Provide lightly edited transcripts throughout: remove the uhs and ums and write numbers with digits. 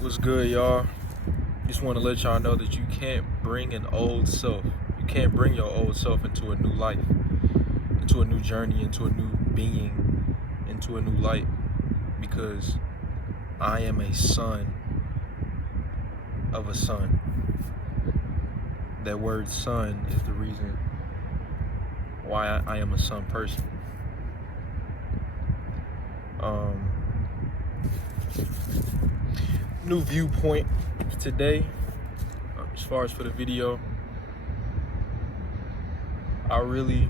What's good, y'all? Just want to let y'all know that you can't bring an old self. You can't bring your old self into a new life, into a new journey, into a new being, into a new light. Because I am a son of a son. That word son is the reason why I am a son person. New viewpoint today. As far as for the video, I really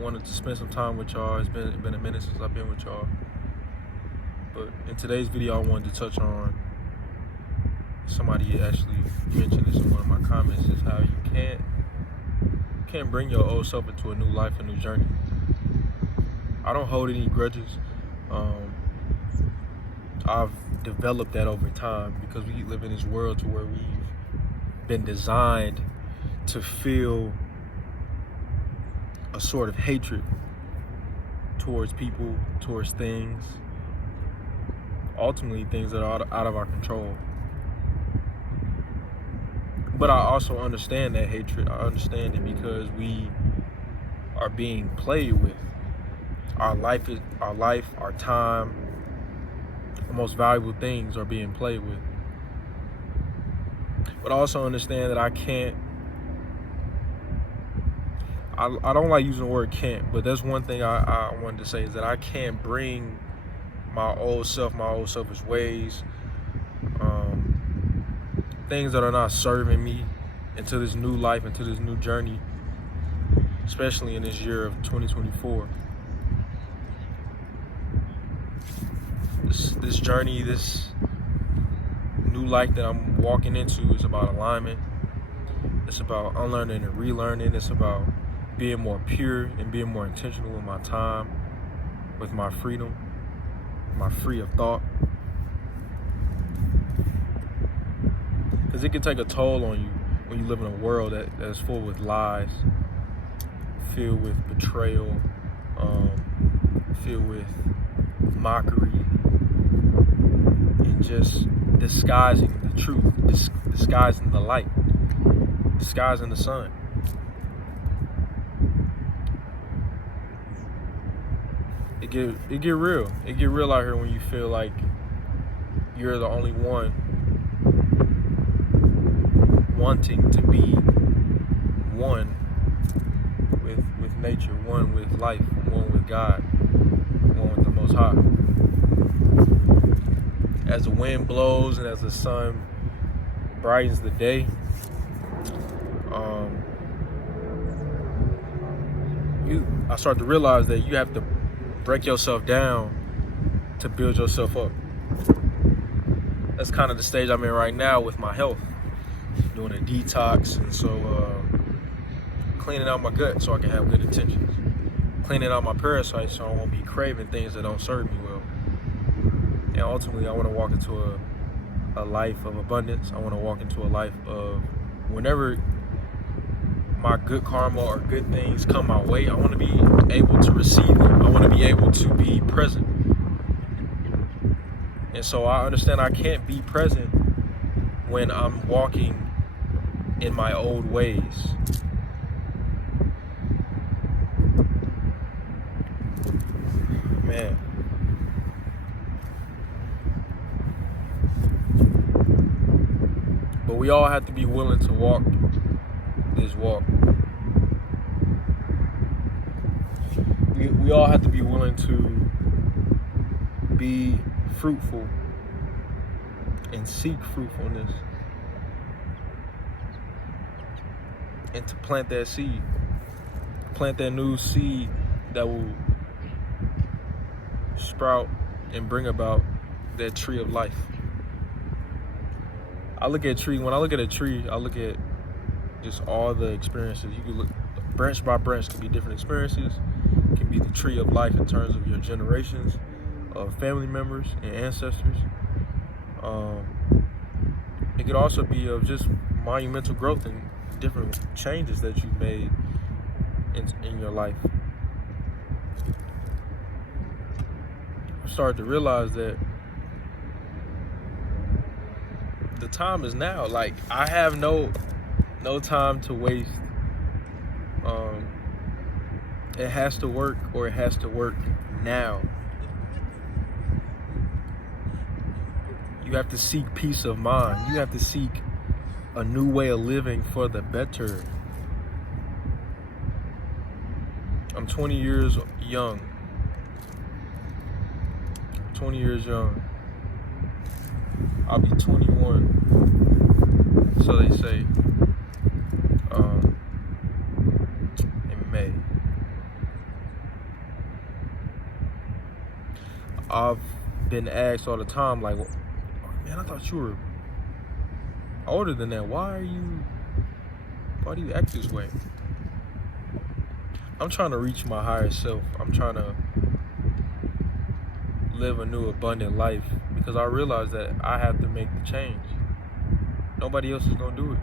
wanted to spend some time with y'all. It's been a minute since I've been with y'all. But in today's video, I wanted to touch on, somebody actually mentioned this in one of my comments, is how you can't bring your old self into a new life, a new journey. I don't hold any grudges. I've developed that over time because we live in this world to where we've been designed to feel a sort of hatred towards people, towards things, ultimately things that are out of our control. But I also understand that hatred. I understand it because we are being played with. Our life, our time, the most valuable things are being played with. But I also understand that I don't like using the word can't, but that's one thing I wanted to say, is that I can't bring my old selfish ways, things that are not serving me into this new life, into this new journey, especially in this year of 2024. This journey, this new life that I'm walking into is about alignment. It's about unlearning and relearning. It's about being more pure and being more intentional with my time, with my freedom, my free of thought. Because it can take a toll on you when you live in a world that is full with lies, filled with betrayal, filled with mockery, and just disguising the truth, disguising the light, disguising the sun. It get real. It get real out here when you feel like you're the only one wanting to be one with nature, one with life, one with God, one with the Most High. As the wind blows and as the sun brightens the day, I start to realize that you have to break yourself down to build yourself up. That's kind of the stage I'm in right now with my health, doing a detox, and so cleaning out my gut so I can have good intentions, cleaning out my parasites so I won't be craving things that don't serve me well. And ultimately, I want to walk into a life of abundance. I want to walk into a life of, whenever my good karma or good things come my way, I want to be able to receive them. I want to be able to be present. And so I understand I can't be present when I'm walking in my old ways. Man. But we all have to be willing to walk this walk. We all have to be willing to be fruitful and seek fruitfulness, and to plant that seed, plant that new seed that will sprout and bring about that tree of life. When I look at a tree, I look at just all the experiences. You can look branch by branch, could be different experiences. It can be the tree of life in terms of your generations of family members and ancestors. It could also be of just monumental growth and different changes that you've made in your life. I started to realize that the time is now. Like, I have no time to waste. It has to work, or it has to work now. You have to seek peace of mind. You have to seek a new way of living for the better. I'm 20 years young. 20 years young. I'll be 21, so they say, in May. I've been asked all the time, like, man, I thought you were older than that. Why do you act this way? I'm trying to reach my higher self. I'm trying to live a new abundant life, because I realize that I have to make the change. Nobody else is gonna do it.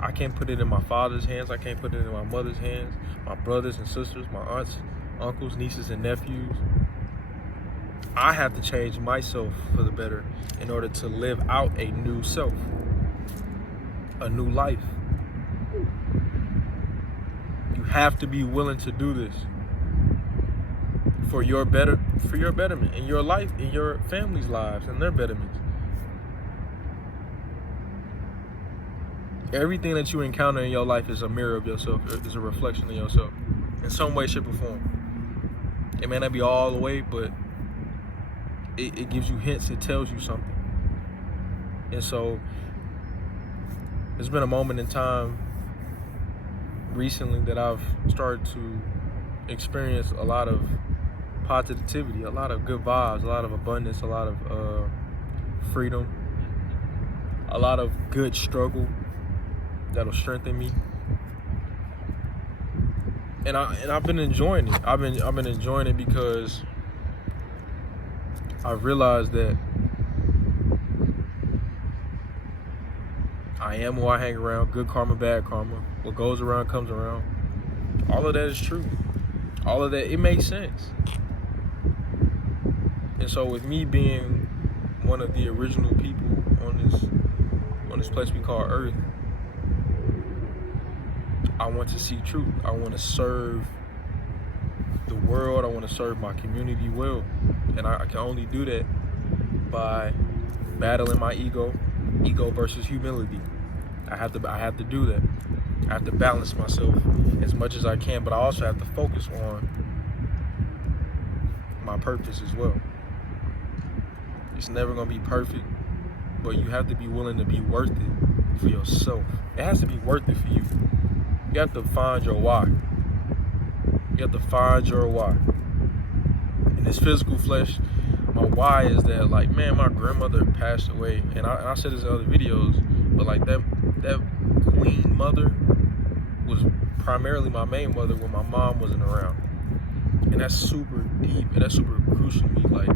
I can't put it in my father's hands. I can't put it in my mother's hands, my brothers and sisters, my aunts, uncles, nieces, and nephews. I have to change myself for the better in order to live out a new self, a new life. You have to be willing to do this for your betterment in your life, in your family's lives, and their betterment. Everything that you encounter in your life is a mirror of yourself, is a reflection of yourself in some way, shape, or form. It may not be all the way, but it gives you hints, it tells you something. And so there's been a moment in time recently that I've started to experience a lot of positivity, a lot of good vibes, a lot of abundance, a lot of freedom, a lot of good struggle that'll strengthen me. And I've been enjoying it. I've been enjoying it because I realized that I am who I hang around. Good karma, bad karma. What goes around comes around. All of that is true. All of that, it makes sense. And so with me being one of the original people on this place we call Earth, I want to see truth. I want to serve the world. I want to serve my community well. And I can only do that by battling my ego versus humility. I have to do that. I have to balance myself as much as I can, but I also have to focus on my purpose as well. It's never gonna be perfect, but you have to be willing to be worth it for yourself. It has to be worth it for you. You have to find your why. You have to find your why. In this physical flesh, my why is that, like, man, my grandmother passed away, and I said this in other videos, but like that queen mother was primarily my main mother when my mom wasn't around. And that's super deep, and that's super crucial to me, like,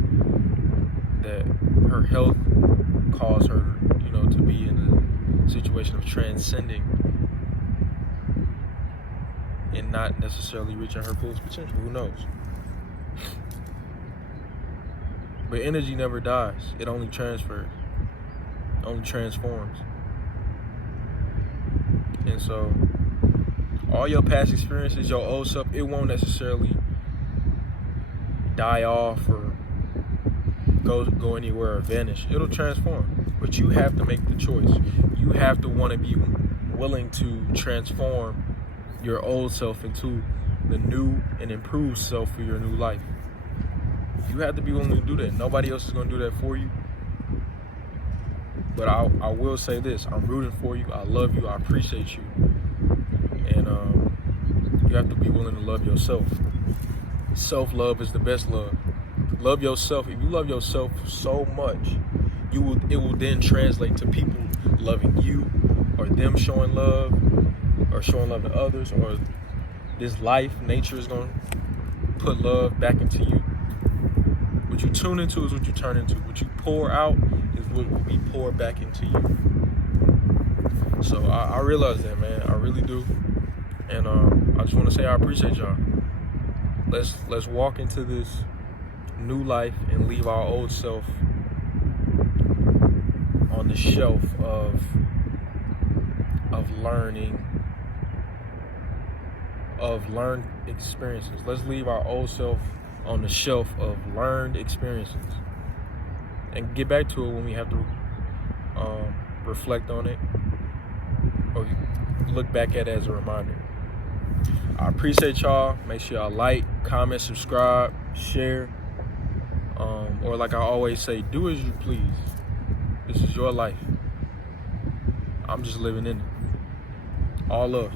that her health caused her, to be in a situation of transcending and not necessarily reaching her fullest potential. Who knows? But energy never dies. It only transfers. It only transforms. And so all your past experiences, your old self, it won't necessarily die off or go anywhere or vanish. It'll transform. But you have to make the choice. You have to want to be willing to transform your old self into the new and improved self for your new life. You have to be willing to do that. Nobody else is going to do that for you. But I will say this. I'm rooting for you. I love you. I appreciate you. And you have to be willing to love yourself. Self-love is the best love. Love yourself. If you love yourself so much, it will then translate to people loving you, or them showing love, or showing love to others, or this life, nature is going to put love back into you. What you tune into is what you turn into. What you pour out is what will be poured back into you. So I realize that, man. I really do. And I just want to say I appreciate y'all. Let's walk into this new life and leave our old self on the shelf of learned experiences. Let's leave our old self on the shelf of learned experiences and get back to it when we have to reflect on it or look back at it as a reminder. I appreciate y'all. Make sure y'all like, comment, subscribe, share, or like I always say, do as you please. This is your life. I'm just living in it. All love.